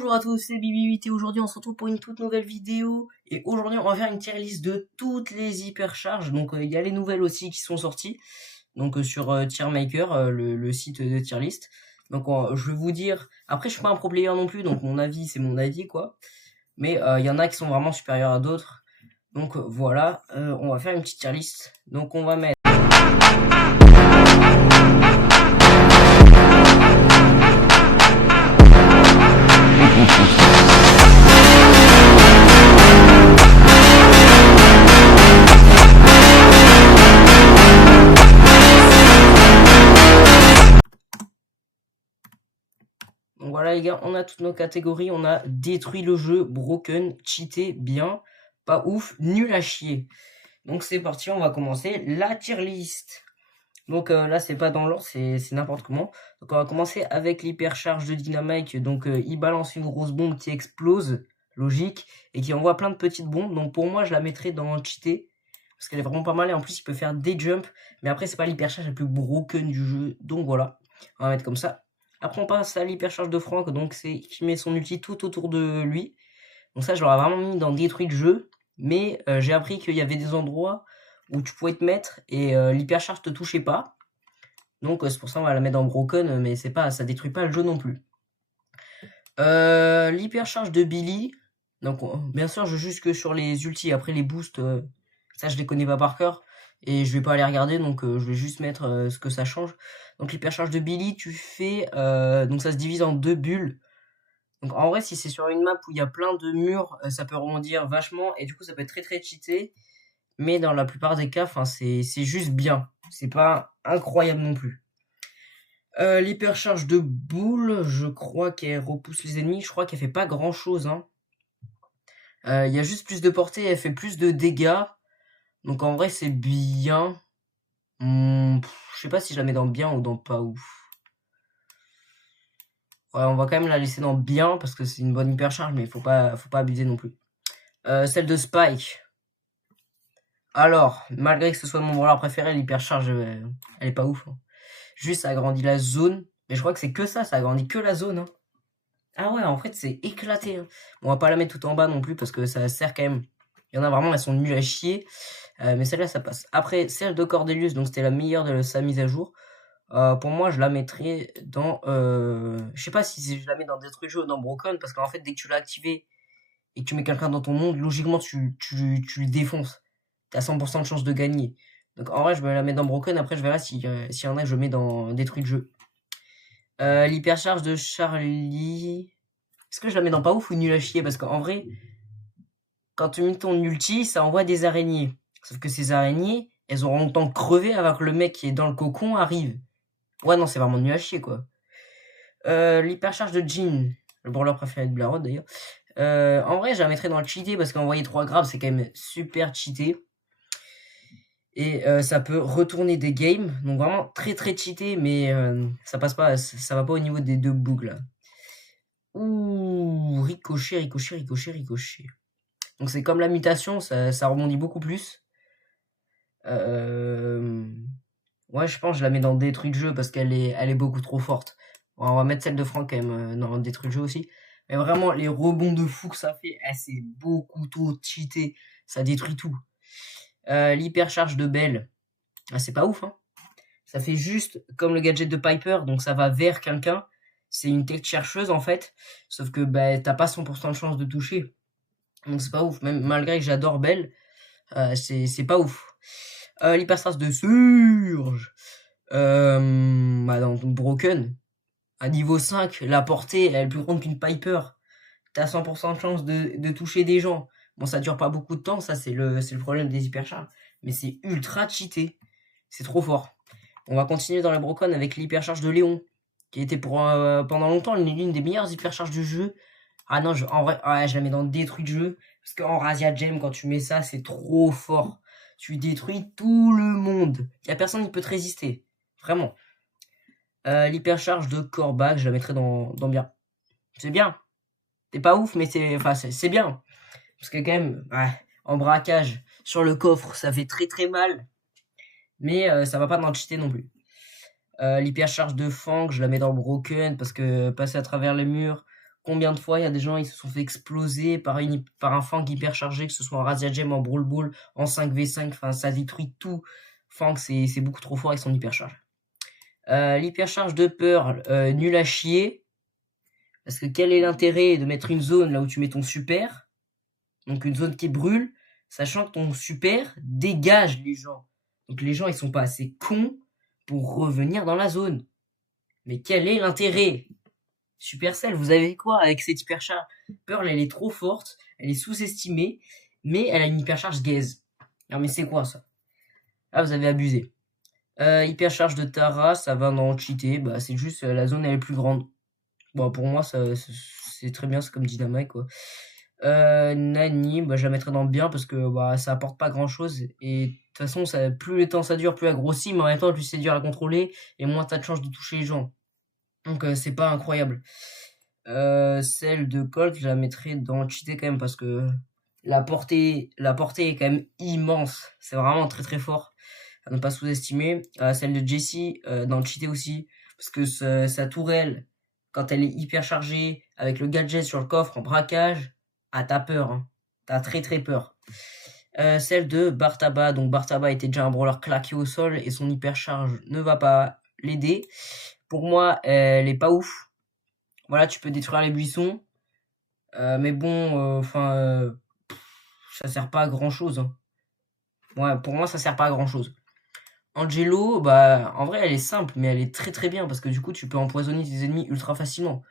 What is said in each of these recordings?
Bonjour à tous, c'est Bibi8 et aujourd'hui on se retrouve pour une toute nouvelle vidéo. Et aujourd'hui on va faire une tier list de toutes les hypercharges. Donc il y a les nouvelles aussi qui sont sorties. Donc sur Tiermaker, le site de tier list. Donc je vais vous dire, après je suis pas un pro player non plus, donc mon avis c'est mon avis quoi. Mais il y en a qui sont vraiment supérieurs à d'autres. Donc voilà, on va faire une petite tier list. Donc on va mettre... Donc voilà les gars, on a toutes nos catégories, on a détruit le jeu, broken, cheaté, bien, pas ouf, nul à chier. Donc c'est parti, on va commencer la tier list. Donc là c'est pas dans l'ordre, c'est n'importe comment. Donc on va commencer avec l'hypercharge de Dynamite. Donc il balance une grosse bombe qui explose, logique, et qui envoie plein de petites bombes. Donc pour moi je la mettrais dans cheaté, parce qu'elle est vraiment pas mal, et en plus il peut faire des jumps. Mais après c'est pas l'hypercharge la plus broken du jeu, donc voilà, on va mettre comme ça. Après on passe à l'hypercharge de Franck, donc c'est qui met son ulti tout autour de lui. Donc ça je l'aurais vraiment mis dans détruit le jeu, mais j'ai appris qu'il y avait des endroits où tu pouvais te mettre et l'hypercharge te touchait pas. Donc c'est pour ça on va la mettre dans broken, mais c'est pas, ça détruit pas le jeu non plus. L'hypercharge de Billy, donc bien sûr je joue que sur les ultis, après les boosts, ça je les connais pas par cœur. Et je vais pas aller regarder, donc je vais juste mettre ce que ça change. Donc l'hypercharge de Billy, tu fais... donc ça se divise en deux bulles. Donc en vrai, si c'est sur une map où il y a plein de murs, ça peut rebondir vachement. Et du coup, ça peut être très très cheaté. Mais dans la plupart des cas, c'est juste bien. C'est pas incroyable non plus. L'hypercharge de boule, je crois qu'elle repousse les ennemis. Je crois qu'elle fait pas grand chose. Hein. Il y a juste plus de portée, elle fait plus de dégâts. Donc en vrai, c'est bien. Je sais pas si je la mets dans bien ou dans pas ouf. Ouais, on va quand même la laisser dans bien parce que c'est une bonne hypercharge, mais faut pas abuser non plus. Celle de Spike. Alors, malgré que ce soit mon brawler préféré, l'hypercharge, elle est pas ouf. Hein. Juste, ça agrandit la zone. Mais je crois que c'est que ça agrandit que la zone. Hein. Ah ouais, en fait, c'est éclaté. Hein. Bon, on va pas la mettre tout en bas non plus parce que ça sert quand même. Il y en a vraiment, elles sont nulles à chier. Mais celle-là, ça passe. Après, celle de Cordelius, donc c'était la meilleure de sa mise à jour. Pour moi, je la mettrais dans... je sais pas si je la mets dans Détruit Jeu ou dans Broken, parce qu'en fait, dès que tu l'as activé et que tu mets quelqu'un dans ton monde, logiquement, tu le défonces. T'as 100% de chance de gagner. Donc en vrai, je vais la mettre dans Broken, après je verrai s'il y en a que je mets dans Détruit le Jeu. L'hypercharge de Charlie... Est-ce que je la mets dans pas ouf ou nul à chier? Parce qu'en vrai, quand tu mets ton ulti, ça envoie des araignées. Sauf que ces araignées, elles auront longtemps crevé avant que le mec qui est dans le cocon arrive. Ouais, non, c'est vraiment nul à chier, quoi. L'hypercharge de Jean, le brawler préféré de Blarod, d'ailleurs. En vrai, je la mettrais dans le cheaté, parce qu'envoyer 3 grabs, c'est quand même super cheaté. Et ça peut retourner des games, donc vraiment très très cheaté, mais ça passe pas, ça va pas au niveau des deux bugs, là. Ouh, ricochet, ricochet, ricochet, ricochet. Donc c'est comme la mutation, ça rebondit beaucoup plus. Ouais, je pense que je la mets dans détruit de jeu parce qu'elle elle est beaucoup trop forte. Bon, on va mettre celle de Franck quand même dans détruit de jeu aussi. Mais vraiment, les rebonds de fou que ça fait, c'est beaucoup trop cheaté. Ça détruit tout. L'hypercharge de Belle, c'est pas ouf, hein. Ça fait juste comme le gadget de Piper, donc ça va vers quelqu'un. C'est une tête chercheuse en fait. Sauf que bah, t'as pas 100% de chance de toucher. Donc c'est pas ouf. Même malgré que j'adore Belle, c'est pas ouf. L'hypercharge de Surge. Bah dans Broken, à niveau 5, la portée elle est plus grande qu'une Piper. T'as 100% de chance de toucher des gens. Bon, ça dure pas beaucoup de temps, ça c'est le problème des hypercharges. Mais c'est ultra cheaté. C'est trop fort. On va continuer dans les Broken avec l'hypercharge de Léon, qui était pour pendant longtemps l'une des meilleures hypercharges du jeu. Ah non, en vrai, ouais, je la mets dans le détruit de jeu. Parce qu'en Razia Gem, quand tu mets ça, c'est trop fort. Tu détruis tout le monde. Y a personne qui peut te résister. Vraiment. L'hypercharge de Kor'bak, je la mettrais dans bien. C'est bien. C'est pas ouf, mais c'est bien. Parce que quand même, ouais, en braquage, sur le coffre, ça fait très très mal. Mais ça va pas dans le cheater non plus. L'hypercharge de Fang, je la mets dans Broken, parce que passer à travers les murs, combien de fois il y a des gens, ils se sont fait exploser par un Fang hyper chargé, que ce soit en Razzia Gem, en Brawl Ball, en 5v5, enfin ça détruit tout. Fang c'est beaucoup trop fort avec son hypercharge. L'hypercharge de Pearl, nul à chier. Parce que quel est l'intérêt de mettre une zone là où tu mets ton super, donc une zone qui brûle, sachant que ton super dégage les gens. Donc les gens ils sont pas assez cons pour revenir dans la zone. Mais quel est l'intérêt? Supercell, vous avez quoi avec cette hypercharge? Pearl, elle est trop forte, elle est sous-estimée, mais elle a une hypercharge gaze. Non mais c'est quoi ça? Ah, vous avez abusé. Hypercharge de Tara, ça va dans cheater, bah c'est juste la zone elle est plus grande. Bon, pour moi, c'est très bien, c'est comme Dynamite, quoi. Nani, bah, je la mettrais dans bien parce que bah, ça apporte pas grand chose. Et de toute façon, plus le temps ça dure, plus elle grossit, mais en même temps, plus c'est dur à contrôler et moins t'as de chance de toucher les gens. Donc, c'est pas incroyable. Celle de Colt, je la mettrais dans cheater quand même parce que la portée est quand même immense. C'est vraiment très très fort à ne pas sous-estimer. Celle de Jessie, dans le cheater aussi, parce que sa tourelle, quand elle est hyper chargée, avec le gadget sur le coffre en braquage, ah t'as peur, hein. T'as très très peur. Celle de Bartaba, donc Bartaba était déjà un brawler claqué au sol et son hypercharge ne va pas l'aider. Pour moi, elle est pas ouf. Voilà, tu peux détruire les buissons, mais bon, enfin, ça sert pas à grand chose, hein. Ouais, pour moi, ça sert pas à grand chose. Angelo, bah, en vrai, elle est simple, mais elle est très très bien parce que du coup, tu peux empoisonner tes ennemis ultra facilement.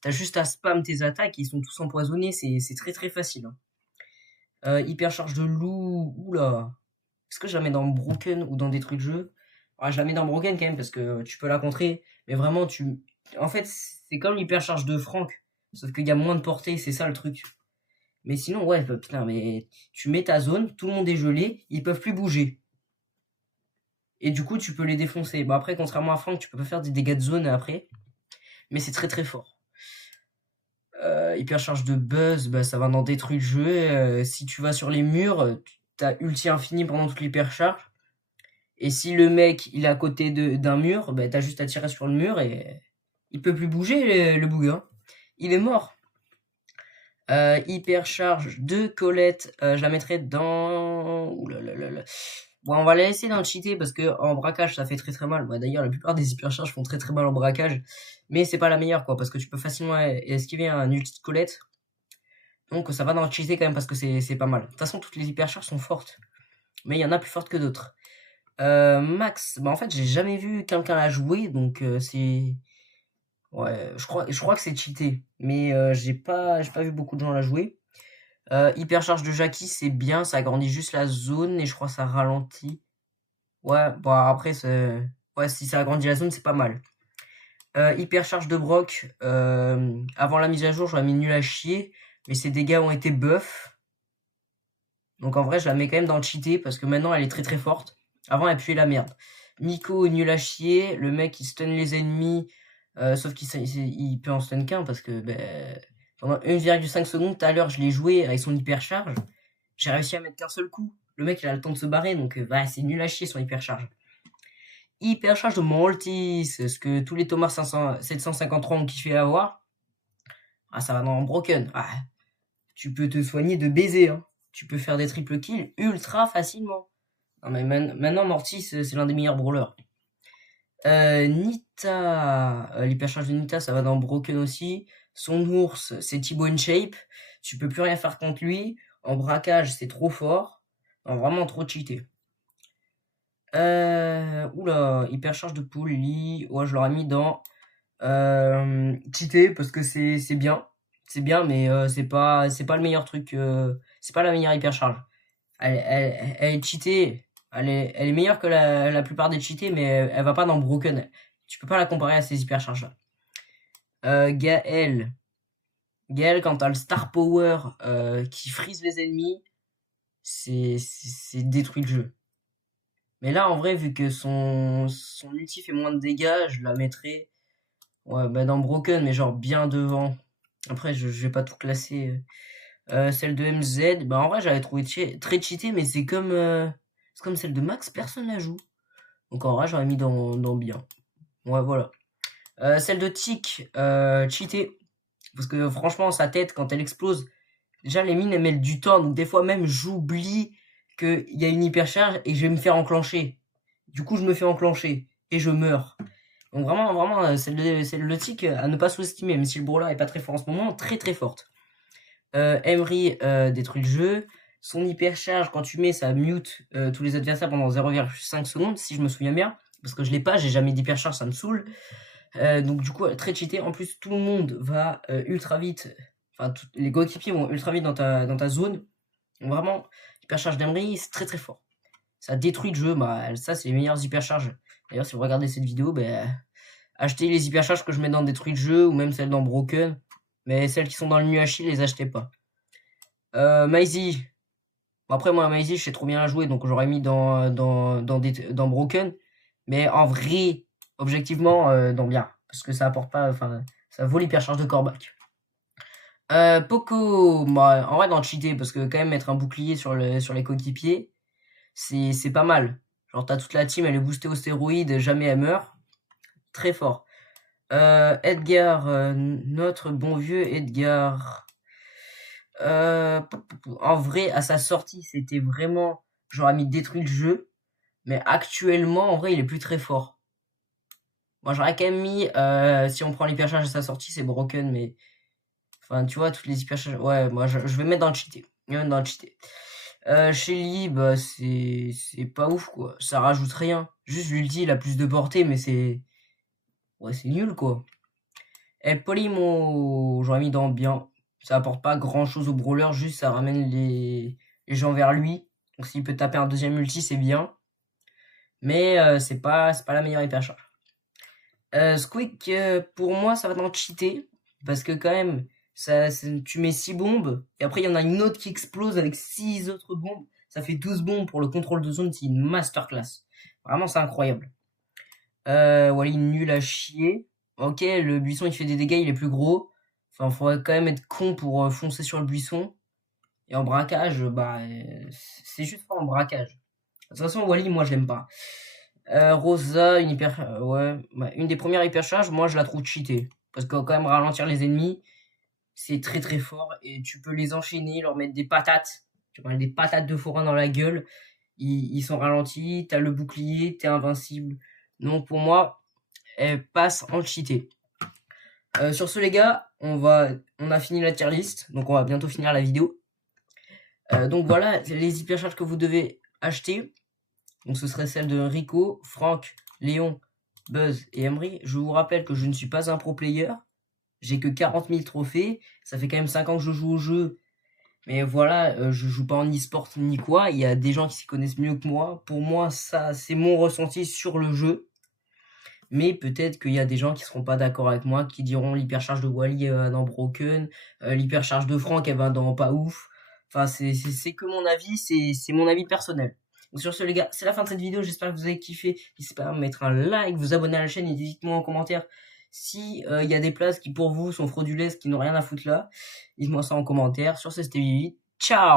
T'as juste à spam tes attaques et ils sont tous empoisonnés, c'est très très facile, hein. Hypercharge de loup, oula. Est-ce que je la mets dans Broken ou dans Détruit le jeu? Ah, je la mets dans Broken quand même parce que tu peux la contrer, mais vraiment, en fait, c'est comme l'hypercharge de Frank, sauf qu'il y a moins de portée, c'est ça le truc. Mais sinon, ouais, bah, putain, mais tu mets ta zone, tout le monde est gelé, ils peuvent plus bouger. Et du coup, tu peux les défoncer. Bon, après, contrairement à Frank, tu peux pas faire des dégâts de zone après. Mais c'est très très fort. Hypercharge de Buzz, bah, ça va dans détruire le jeu. Si tu vas sur les murs, t'as ulti infini pendant toute l'hypercharge. Et si le mec il est à côté d'un mur, bah, t'as juste à tirer sur le mur et il peut plus bouger le bouga. Il est mort. Hypercharge de Colette, je la mettrais dans. Ouh là là là là. Bon, on va la laisser dans le cheater parce que en braquage ça fait très très mal. Bah, d'ailleurs, la plupart des hypercharges font très très mal en braquage, mais c'est pas la meilleure quoi parce que tu peux facilement esquiver un ulti de Colette. Donc ça va dans le cheater quand même parce que c'est pas mal. De toute façon, toutes les hypercharges sont fortes, mais il y en a plus fortes que d'autres. Max, bah en fait, j'ai jamais vu quelqu'un la jouer donc c'est. Ouais, je crois que c'est cheaté, mais j'ai pas vu beaucoup de gens la jouer. Hypercharge de Jackie, c'est bien, ça agrandit juste la zone et je crois que ça ralentit. Ouais, bon après, ouais, si ça agrandit la zone, c'est pas mal. Hypercharge de Brock, avant la mise à jour, je l'ai mis nul à chier, mais ses dégâts ont été buff. Donc en vrai, je la mets quand même dans le cheaté parce que maintenant elle est très très forte. Avant, elle puait la merde. Nico, nul à chier, le mec il stun les ennemis, sauf qu'il peut en stun qu'un parce que ben, pendant 1,5 secondes, tout à l'heure, je l'ai joué avec son hypercharge. J'ai réussi à mettre qu'un seul coup. Le mec, il a le temps de se barrer, donc bah, c'est nul à chier son hypercharge. Hypercharge de Mortis, ce que tous les Thomas 753 ont kiffé avoir. Ah, ça va dans Broken. Ah, tu peux te soigner de baiser, hein. Tu peux faire des triple kills ultra facilement. Non, mais maintenant, Mortis, c'est l'un des meilleurs brawlers. Nita, l'hypercharge de Nita, ça va dans Broken aussi. Son ours, c'est Thibaut InShape. Tu peux plus rien faire contre lui. En braquage, c'est trop fort. Non, vraiment trop cheaté. Oula, hypercharge de Pouli. Ouais, je l'aurais mis dans cheaté parce que c'est bien. C'est bien, mais c'est pas le meilleur truc. C'est pas la meilleure hypercharge. Elle est cheatée. Elle est meilleure que la plupart des cheatés, mais elle va pas dans Broken. Tu peux pas la comparer à ces hypercharges là. Gaël. Gaël, quand t'as le Star Power qui frise les ennemis, c'est détruit le jeu. Mais là, en vrai, vu que son ulti fait moins de dégâts, je la mettrais ouais, bah dans Broken, mais genre bien devant. Après, je vais pas tout classer. Celle de MZ, bah en vrai, j'avais trouvé très cheaté, mais c'est comme celle de Max, personne la joue. Donc en vrai, j'aurais mis dans bien. Ouais, voilà. Celle de Tic, cheaté. Parce que franchement, sa tête, quand elle explose, déjà les mines, elles mettent du temps. Donc des fois même, j'oublie qu'il y a une hypercharge et je vais me faire enclencher. Du coup, je me fais enclencher et je meurs. Donc vraiment, vraiment, c'est le tic à ne pas sous-estimer, même si le brawler est pas très fort en ce moment, très très forte. Emery détruit le jeu. Son hypercharge, quand tu mets, ça mute tous les adversaires pendant 0,5 secondes, si je me souviens bien. Parce que je l'ai pas, j'ai jamais d'hypercharge, ça me saoule. Donc du coup, très cheaté. En plus, tout le monde va ultra vite. Enfin, les coéquipiers vont ultra vite dans ta zone. Donc vraiment, hypercharge d'Emery, c'est très très fort. Ça détruit le jeu. Bah, ça, c'est les meilleures hypercharges. D'ailleurs, si vous regardez cette vidéo, achetez les hypercharges que je mets dans Détruit le jeu ou même celles dans Broken. Mais celles qui sont dans le Nuashi, les achetez pas. Maisie. Bon, après, moi, Maisie, je sais trop bien la jouer, donc j'aurais mis dans Broken. Mais en vrai, objectivement, dans bien. Parce que ça apporte pas, enfin, ça vaut l'hypercharge de Corbac. Poco, bah, en vrai, dans cheater, parce que quand même, mettre un bouclier sur les coéquipiers, c'est pas mal. Genre, t'as toute la team, elle est boostée aux stéroïdes, jamais elle meurt. Très fort. Edgar, notre bon vieux Edgar. En vrai, à sa sortie, c'était vraiment, j'aurais mis détruit le jeu. Mais actuellement, en vrai, il est plus très fort. Moi, j'aurais quand même mis, si on prend l'hypercharge à sa sortie, c'est broken, mais, enfin, tu vois, toutes les hypercharges, ouais, moi, je vais mettre dans le cheaté. Je vais mettre dans le cheaté. Shelly, bah, c'est pas ouf, quoi. Ça rajoute rien. Juste l'ulti, il a plus de portée, mais ouais, c'est nul, quoi. Et Polymo, j'aurais mis dans bien. Ça apporte pas grand chose au brawler, juste ça ramène les gens vers lui. Donc s'il peut taper un deuxième ulti, c'est bien. Mais c'est pas la meilleure hypercharge. Squeak, pour moi, ça va dans cheater. Parce que quand même, tu mets 6 bombes. Et après, il y en a une autre qui explose avec 6 autres bombes. Ça fait 12 bombes pour le contrôle de zone. C'est une masterclass. Vraiment, c'est incroyable. Wally, nul à chier. Ok, le buisson, il fait des dégâts, il est plus gros. Enfin, faudrait quand même être con pour foncer sur le buisson. Et en braquage, bah, c'est juste pas en braquage. De toute façon, Wally, moi, je l'aime pas. Rosa, une des premières hypercharges, moi, je la trouve cheatée. Parce que quand même, ralentir les ennemis, c'est très très fort. Et tu peux les enchaîner, leur mettre des patates. Tu peux mettre des patates de forain dans la gueule. Ils sont ralentis, t'as le bouclier, t'es invincible. Donc, pour moi, elle passe en cheaté. Sur ce les gars, on a fini la tier list, donc on va bientôt finir la vidéo. Donc voilà les hypercharges que vous devez acheter. Donc ce serait celle de Rico, Franck, Léon, Buzz et Emery. Je vous rappelle que je ne suis pas un pro player. J'ai que 40 000 trophées. Ça fait quand même 5 ans que je joue au jeu. Mais voilà, je joue pas en e-sport ni quoi. Il y a des gens qui s'y connaissent mieux que moi. Pour moi, ça, c'est mon ressenti sur le jeu. Mais peut-être qu'il y a des gens qui seront pas d'accord avec moi, qui diront l'hypercharge de Wally va dans Broken, l'hypercharge de Franck elle va dans pas ouf. Enfin, c'est que mon avis, c'est mon avis personnel. Donc sur ce les gars, c'est la fin de cette vidéo, j'espère que vous avez kiffé. N'hésitez pas à mettre un like, vous abonner à la chaîne et dites-moi en commentaire si il y a des places qui pour vous sont frauduleuses, qui n'ont rien à foutre là. Dites-moi ça en commentaire. Sur ce, c'était Vivi. Ciao!